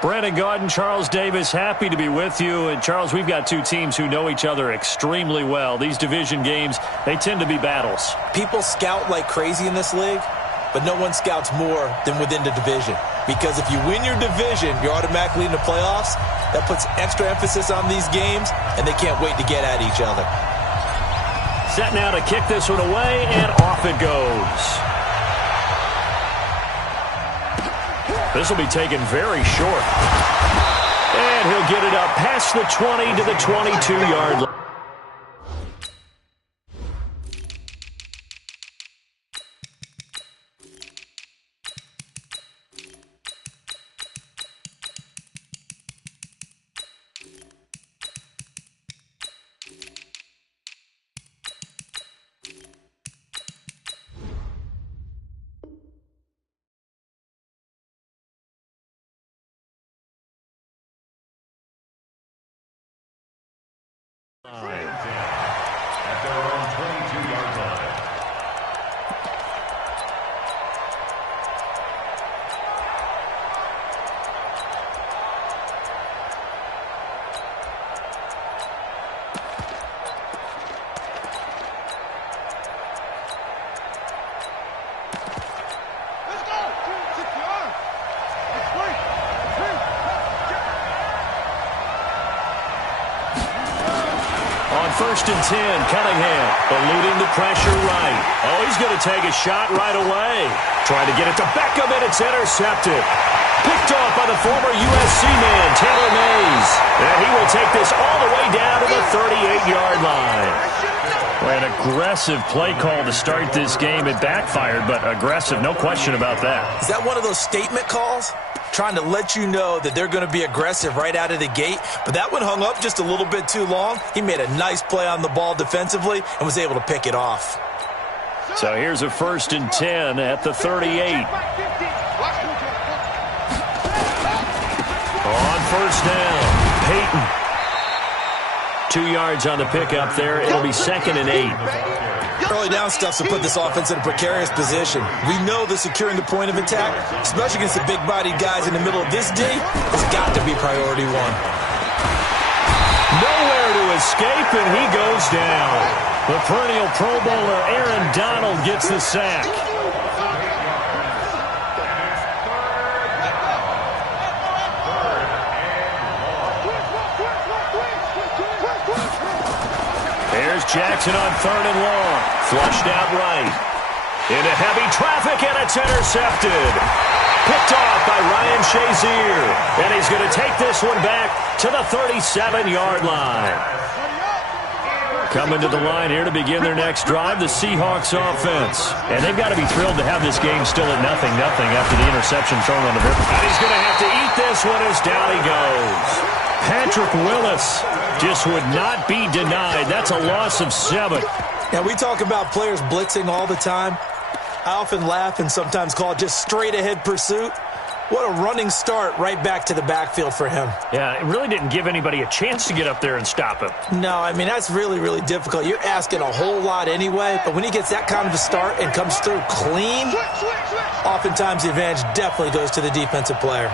Brandon Gaudin, Charles Davis, happy to be with you. And, Charles, we've got two teams who know each other extremely well. These division games, they tend to be battles. People scout like crazy in this league, but no one scouts more than within the division. Because if you win your division, you're automatically in the playoffs. That puts extra emphasis on these games, and they can't wait to get at each other. Set now to kick this one away, and off it goes. This will be taken very short. And he'll get it up past the 20 to the 22-yard line. At their own 22-yard line. First and 10, Cunningham eluding the pressure right. Oh, he's going to take a shot right away. Trying to get it to Beckham, and it's intercepted. Picked off by the former USC man, Taylor Mays. And he will take this all the way down to the 38-yard line. Well, an aggressive play call to start this game. It backfired, but aggressive, no question about that. Is that one of those statement calls? Trying to let you know that they're going to be aggressive right out of the gate, but that one hung up just a little bit too long. He made a nice play on the ball defensively and was able to pick it off. So here's a first and 10 at the 38. On first down, Peyton. 2 yards on the pickup there. It'll be 2nd and 8. Early down stuff to put this offense in a precarious position. We know that securing the point of attack, especially against the big-bodied guys in the middle of this D, has got to be priority one. Nowhere to escape, and he goes down. The perennial Pro Bowler Aaron Donald gets the sack. There's Jackson on 3rd and long. Flushed out right. Into heavy traffic, and it's intercepted. Picked off by Ryan Shazier. And he's going to take this one back to the 37-yard line. Coming to the line here to begin their next drive, the Seahawks offense. And they've got to be thrilled to have this game still at 0-0 after the interception thrown on the river. And he's going to have to eat this one as down he goes. Patrick Willis just would not be denied. That's a loss of 7. Now, we talk about players blitzing all the time. I often laugh and sometimes call it just straight-ahead pursuit. What a running start right back to the backfield for him. Yeah, it really didn't give anybody a chance to get up there and stop him. No, I mean, that's really, really difficult. You're asking a whole lot anyway, but when he gets that kind of a start and comes through clean, oftentimes the advantage definitely goes to the defensive player.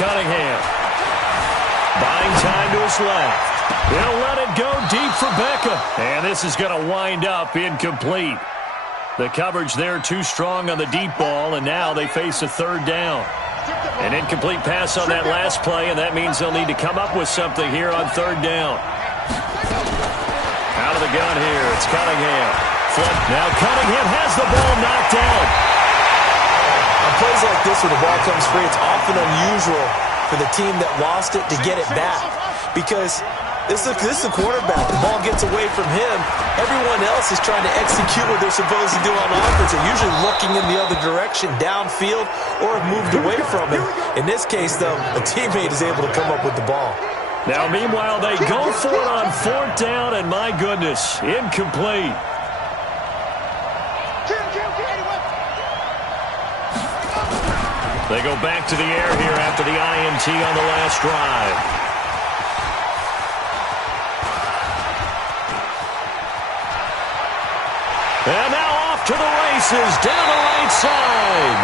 Cunningham. Buying time to his left. He'll let it go deep for Beckham. And this is going to wind up incomplete. The coverage there too strong on the deep ball, and now they face a 3rd down. An incomplete pass on that last play, and that means they'll need to come up with something here on 3rd down. Out of the gun here, it's Cunningham. Flip. Now Cunningham has the ball knocked down. On plays like this where the ball comes free, it's often unusual for the team that lost it to get it back. Because this is the quarterback. The ball gets away from him. Everyone else is trying to execute what they're supposed to do on offense. They're usually looking in the other direction, downfield, or have moved away from him. In this case, though, a teammate is able to come up with the ball. Now, meanwhile, they go for it on 4th down, and my goodness, incomplete. They go back to the air here after the INT on the last drive. off to the races down the right side.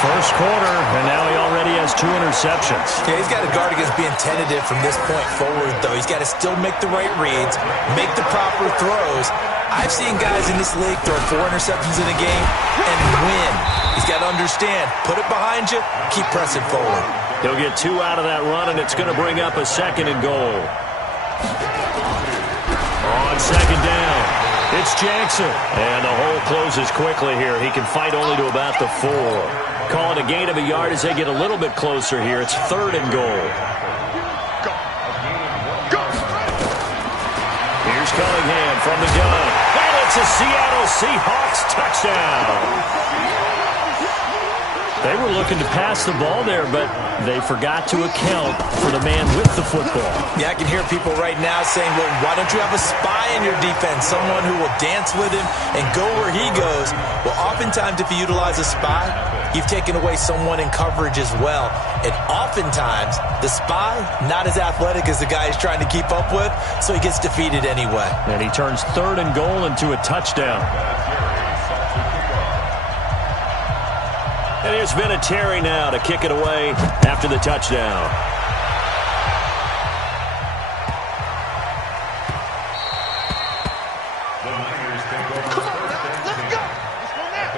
First quarter, and now he already has 2 interceptions. Yeah, he's got to guard against being tentative from this point forward, though. He's got to still make the right reads, make the proper throws. I've seen guys in this league throw 4 interceptions in a game and win. He's got to understand, put it behind you, keep pressing forward. He'll get 2 out of that run, and it's going to bring up a 2nd and goal. On 2nd down, it's Jackson. And the hole closes quickly here. He can fight only to about the 4. Call it a gain of a yard as they get a little bit closer here. It's 3rd and goal. Here's Cunningham from the gun. And it's a Seattle Seahawks touchdown. They were looking to pass the ball there, but they forgot to account for the man with the football. Yeah, I can hear people right now saying, well, why don't you have a spy in your defense, someone who will dance with him and go where he goes? Well, oftentimes if you utilize a spy, you've taken away someone in coverage as well. And oftentimes, the spy, not as athletic as the guy he's trying to keep up with, so he gets defeated anyway. And he turns 3rd and goal into a touchdown. And here's Vinatieri now to kick it away after the touchdown.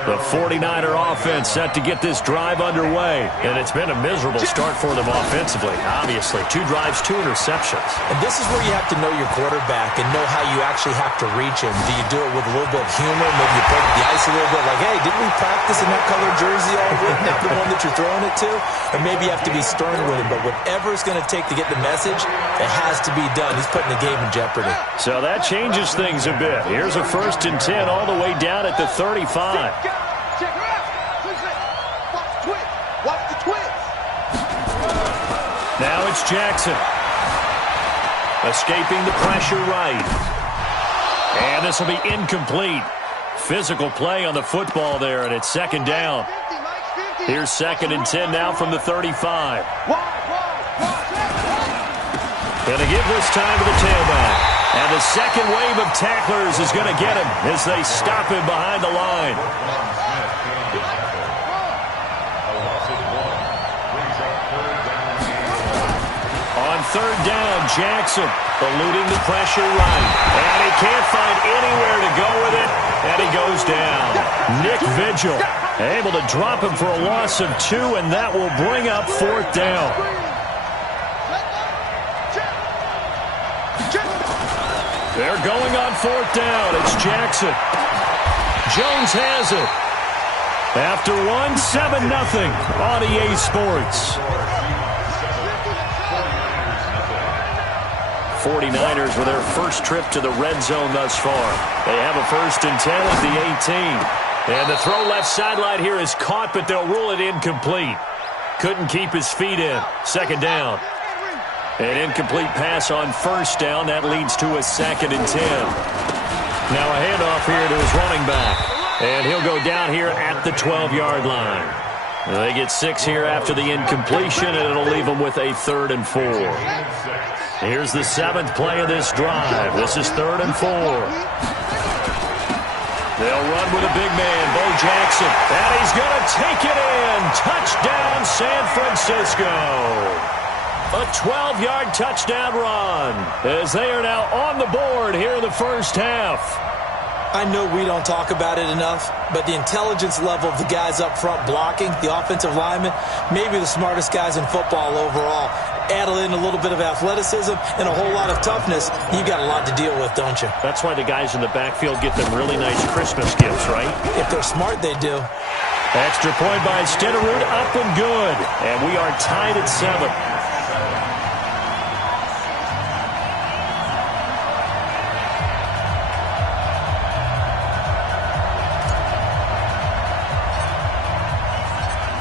The 49er offense set to get this drive underway. And it's been a miserable start for them offensively. Obviously, 2 drives, 2 interceptions. And this is where you have to know your quarterback and know how you actually have to reach him. Do you do it with a little bit of humor? Maybe you break the ice a little bit like, hey, didn't we practice in that colored jersey all week? Not the one that you're throwing it to? Or maybe you have to be stern with him. But whatever it's going to take to get the message, it has to be done. He's putting the game in jeopardy. So that changes things a bit. Here's a 1st and 10 all the way down at the 35. Now it's Jackson. Escaping the pressure right. And this will be incomplete. Physical play on the football there, and it's 2nd down. Here's 2nd and 10 now from the 35. Going to give this time to the tailback. And the second wave of tacklers is going to get him as they stop him behind the line. On 3rd down, Jackson eluding the pressure right. And he can't find anywhere to go with it. And he goes down. Nick Vigil able to drop him for a loss of 2, and that will bring up 4th down. They're going on 4th down. It's Jackson. Jones has it. After 7-0 on EA Sports. 49ers with their first trip to the red zone thus far. They have a 1st and 10 at the 18. And the throw left sideline here is caught, but they'll rule it incomplete. Couldn't keep his feet in. 2nd down. An incomplete pass on 1st down. That leads to a 2nd and 10. Now a handoff here to his running back. And he'll go down here at the 12-yard line. They get 6 here after the incompletion, and it'll leave them with a 3rd and 4. Here's the 7th play of this drive. This is 3rd and 4. They'll run with a big man, Bo Jackson. And he's going to take it in. Touchdown, San Francisco. A 12-yard touchdown run as they are now on the board here in the first half. I know we don't talk about it enough, but the intelligence level of the guys up front blocking, the offensive linemen, maybe the smartest guys in football overall. Add in a little bit of athleticism and a whole lot of toughness, you've got a lot to deal with, don't you? That's why the guys in the backfield get them really nice Christmas gifts, right? If they're smart, they do. Extra point by Stenerud, up and good. And we are tied at 7.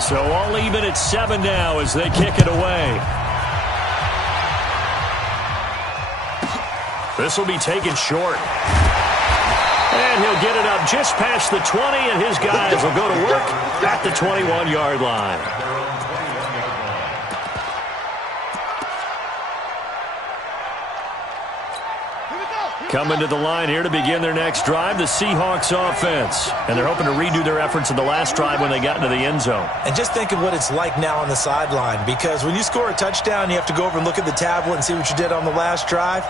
So all even at 7 now as they kick it away. This will be taken short. And he'll get it up just past the 20, and his guys will go to work at the 21-yard line. Coming to the line here to begin their next drive, the Seahawks offense. And they're hoping to redo their efforts in the last drive when they got into the end zone. And just think of what it's like now on the sideline, because when you score a touchdown, you have to go over and look at the tablet and see what you did on the last drive.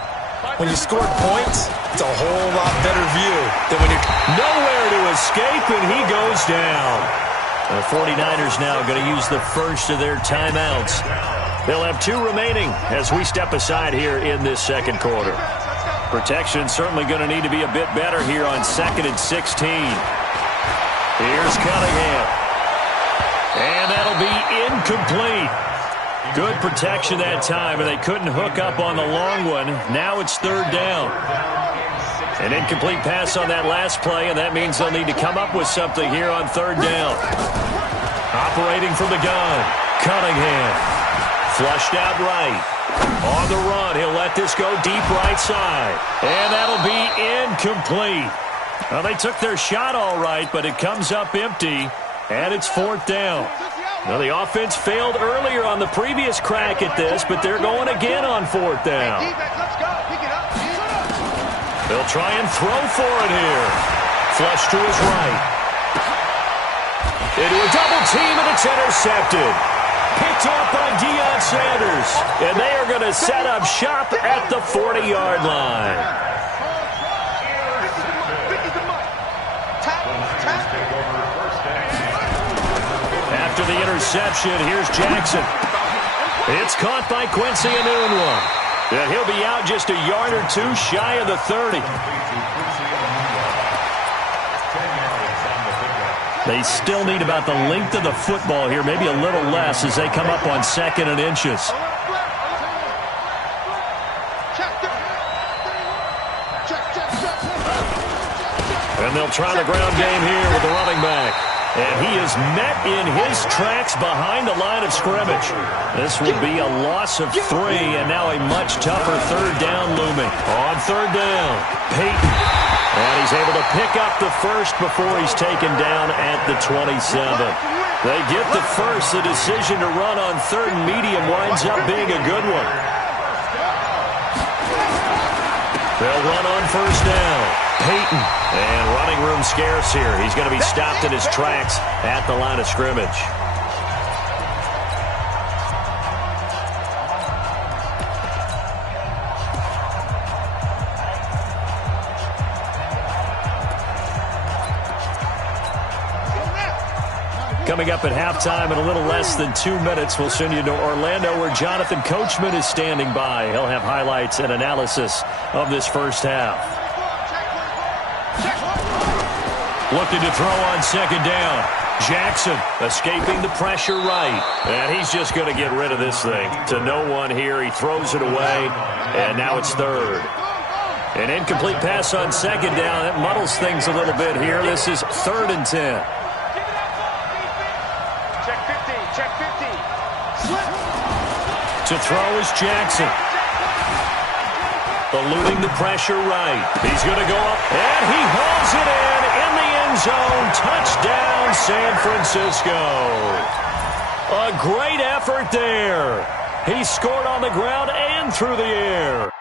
When you scored points, it's a whole lot better view than when you're nowhere to escape, and he goes down. The 49ers now going to use the first of their timeouts. They'll have 2 remaining as we step aside here in this second quarter. Protection certainly going to need to be a bit better here on 2nd and 16. Here's Cunningham. And that'll be incomplete. Good protection that time, and they couldn't hook up on the long one. Now it's 3rd down. An incomplete pass on that last play, and that means they'll need to come up with something here on 3rd down. Operating from the gun, Cunningham. Flushed out right. On the run, he'll let this go deep right side. And that'll be incomplete. Well, they took their shot all right, but it comes up empty, and it's 4th down. Now, the offense failed earlier on the previous crack at this, but they're going again on 4th down. They'll try and throw for it here. Flush to his right. Into a double team, and it's intercepted. Picked off by Deion Sanders. And they are going to set up shop at the 40-yard line. After the interception, here's Jackson. It's caught by Quincy Enunwa. And he'll be out just a yard or 2 shy of the 30. They still need about the length of the football here, maybe a little less as they come up on 2nd and inches. And they'll try the ground game here with the running back. And he is met in his tracks behind the line of scrimmage. This will be a loss of 3, and now a much tougher 3rd down looming. On 3rd down, Peyton. And he's able to pick up the first before he's taken down at the 27. They get the first. The decision to run on 3rd and medium winds up being a good one. They'll run on 1st down. Peyton. And running room scarce here. He's going to be stopped in his tracks at the line of scrimmage. Coming up at halftime in a little less than 2 minutes, we'll send you to Orlando where Jonathan Coachman is standing by. He'll have highlights and analysis of this first half. Looking to throw on 2nd down. Jackson escaping the pressure right. And he's just going to get rid of this thing. To no one here. He throws it away. And now it's 3rd. An incomplete pass on 2nd down. That muddles things a little bit here. This is 3rd and 10. To throw is Jackson. Eluding the pressure right. He's going to go up, and he hauls it in the end zone. Touchdown, San Francisco. A great effort there. He scored on the ground and through the air.